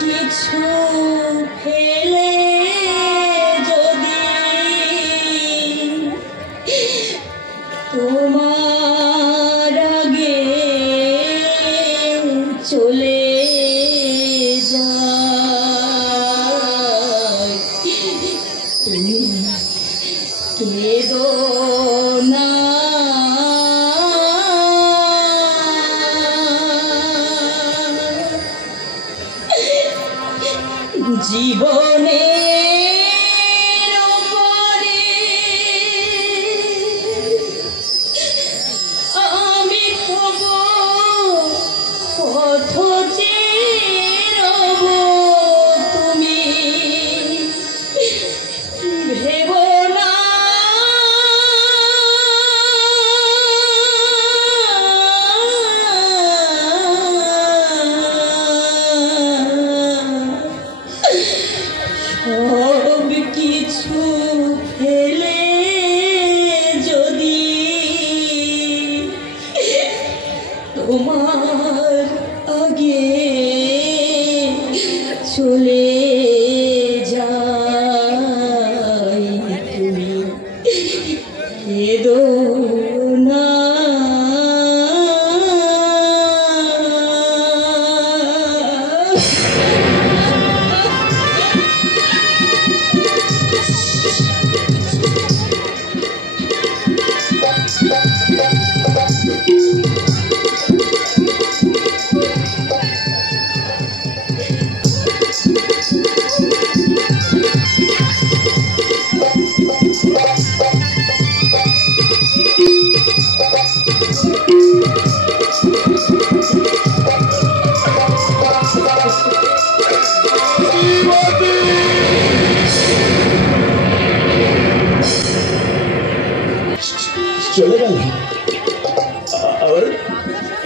কিছু ফেলে যদি তোমার আগে চলে যায় তুমি কেঁদো না জীবনে আমি হব পথ চেরব তুমি ভেব না সব কিছু ফেলে যদি তোমার আগে চলে যাই তুমি কেঁদো না চলে গেল আবার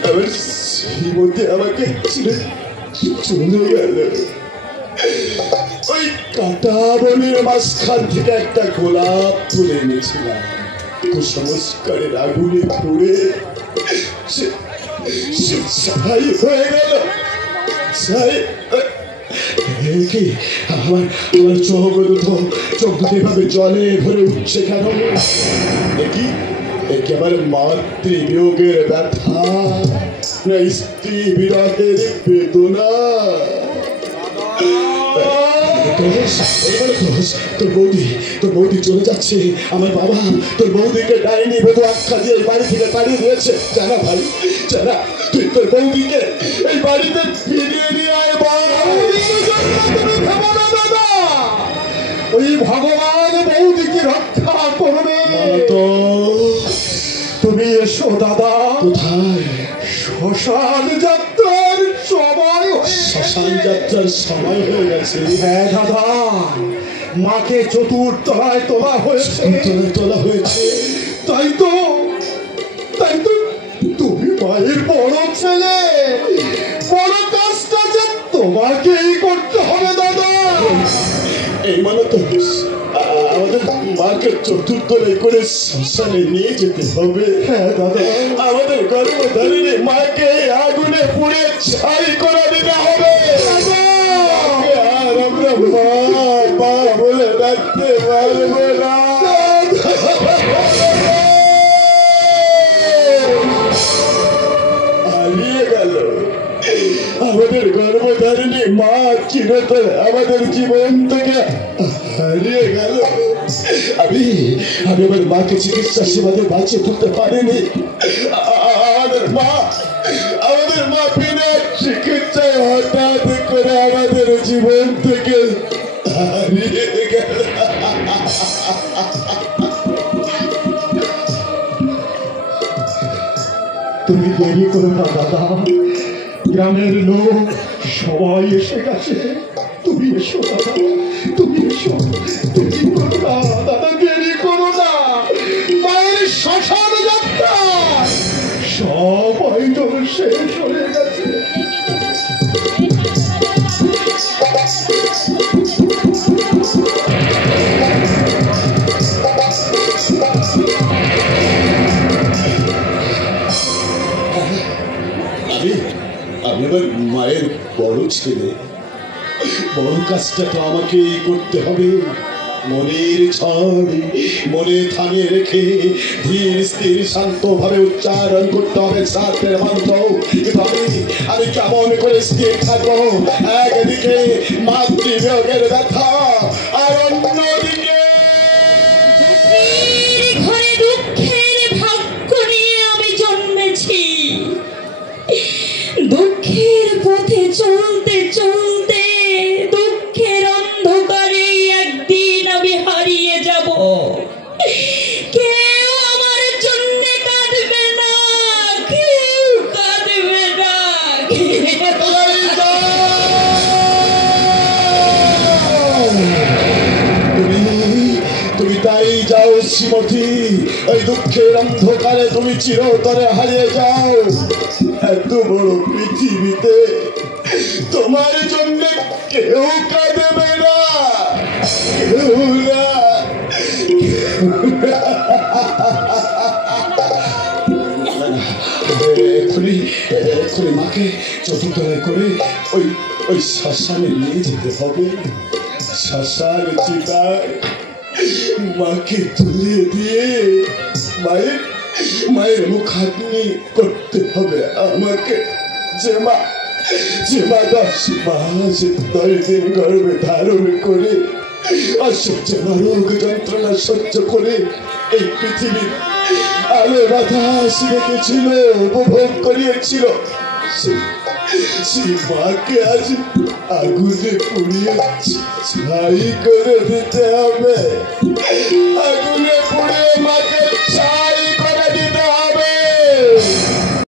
আবার শ্রীমতী আমাকে ছেড়ে চলে গেল। ওই কাটা বনের মাঝখান থেকে একটা গোলাপ তুলে এনেছিলাম, কুসংস্কারের আগুনে পুড়ে সে ছাই হয়ে গেল। কি আমার আমার চোখ দুটো এভাবে জলে ভরে উঠছে কেন? দেখি দেখি আমার মাতৃবিয়োগের ব্যথা না স্ত্রী বিরহের বেদনা। তোর বৌদি চলে যাচ্ছে। আমার বাবা তোর বৌদিকে ডাইনি বেদু আখ্যা দিয়ে এই বাড়ি থেকে তাড়িয়ে দিয়েছে। জানা ভাই জানা, তুই তোর বৌদিকে এই বাড়িতে ফিরিয়ে নিয়ে আয়। দাদা ওই ভগবান বৌদিকে রক্ষা করবে তো। তুমি এসো দাদা। কোথায়? শ্মশান যাত্রার সময়। শ্মশান যাত্রার সময় হয়ে গেছে। হ্যাঁ দাদা, মাকে চতুর্থলায় তোলা হয়েছে। তোলা হয়েছে। তাই তো তুমি মায়ের বড় ছেলে, বড় কাজটা যে তোমাকেই করতে হবে দাদা। এই মানে তো আমাদের মাকে চতুর্থলায় করে শ্মশানে নিয়ে যেতে হবে। হ্যাঁ দাদা, আমাদের গর্ভধারিণী মাকে আগুনে পুড়ে ছাই করে দিতে হবে। আর আমরা মা বলে ডাকতে পারবো না। হারিয়ে গেল আমাদের গর্ভধারিণী মা, চিরতরে আমাদের জীবন থেকে হারিয়ে গেল। আমি আমার মাকে চিকিৎসা সেবাতে বাঁচিয়ে তুলতে পারিনি। আমাদের মা বিনা চিকিৎসায় হঠাৎ করে আমাদের জীবন থেকে হারিয়ে গেল। তুমি দেরি করো না দাদা, গ্রামের লোক সবাই এসে গেছে। তুমি এসো দাদা, তুমি এসো। দেরি করো না দাদা, দেরি করো না। মায়ের শ্মশান যাত্রা সব আয়োজন শেষ হয়ে গেছে। আমি আমার মায়ের বড় ছেলে। বড় কাজটা তো আমাকেই করতে হবে। মনের ঝড় মনে থামিয়ে রেখে ধীর স্থির শান্ত ভাবে উচ্চারণ করতে হবে সাতের মন্ত্র। কিন্তু আমি কেমন করে স্থির থাকবো? একদিকে মাতৃবিয়োগের ব্যথা, আর অন্যদিকে ঘরে দুঃখের ভাগ্য নিয়ে আমি জন্মেছি। দুঃখের পথে চলতে চলতে দুঃখের অন্ধকারে একদিন আমি হারিয়ে যাব। কেউ আমার জন্য কাঁদবে না, কেউ কাঁদবে না। তুমি তাই যাও শ্রীমতী, ওই দুঃখের অন্ধকারে তুমি চিরতরে হারিয়ে যাও। এত বড় পৃথিবীতে তোমার জন্য কেউ কাঁদবে না, কেউ না। এক্ষুনি মাকে চতুর্থরায় করে ওই শ্মশানে নিয়ে যেতে হবে। শ্মশান চিতায় মাকে তুলে দিয়ে মায়ের মুখাগ্নি করতে হবে আমাকে। যে মা 10 মাস 10 দিন গর্ভে ধারণ করে অসহ্য নরক যন্ত্রণা সহ্য করে এই পৃথিবীর আলো বাতাস রেখেছিল, উপভোগ করিয়েছিল, সেই মাকে আজ আগুনে পুড়িয়ে ছাই করে দিতে হবে। আগুনে পুড়িয়ে মাকে